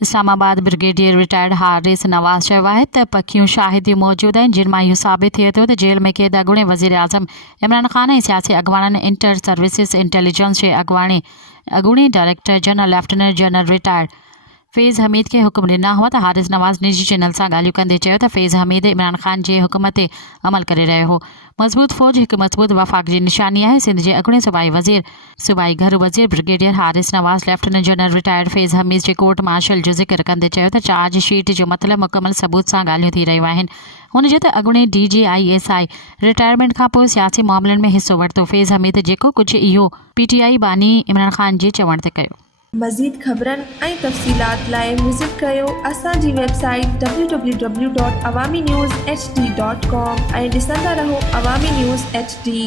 Islamabad brigadier retired Haris नवाज चयो आहे त पक्यूं शाहिदियूं मौजूद आहिनि जिन मां इहो साबित थिए थो त जेल में क़ैद अॻूणे वज़ीर आज़म इमरान ख़ान ऐं सियासी अॻवाननि इंटर सर्विसिस इंटेलिजेंस जे अॻूणे director general lieutenant general retired Faiz Hameed खे हुकुम ॾिना हुआ त हारिस नवाज़ निजी चैनल सां ॻाल्हियूं कंदे चयो त फैज़ हमीद इमरान ख़ान जे हुकुम ते अमल करे रहियो हो। मज़बूत फ़ौज हिकु मज़बूत वफ़ाक़ जी निशानी आहे। सिंध जे अॻूणे सूबाई घर वज़ीर ब्रिगेडियर हारिस नवाज़ लेफ्टिनेंट जनरल रिटायर्ड फैज़ हमीद जे कोर्ट मार्शल जो ज़िक्र कंदे चयो त चार्ज शीट जो मतिलबु मुकमल सबूत सां ॻाल्हियूं थी रहियूं आहिनि। हुन चयो त अॻूणे DGISI रिटायरमेंट खां पोइ सियासी मामलनि में हिसो वरितो। फैज़ हमीद जेको कुझु इहो PTI बानी इमरान ख़ान जे चवण ते कयो। मज़ीद ख़बरनि ऐं तफ़सीलात लाइ विज़िट कयो असांजी वेबसाइट www.awamiNewsHD.com ऐं ॾिसंदा रहो अवामी न्यूज़ HD।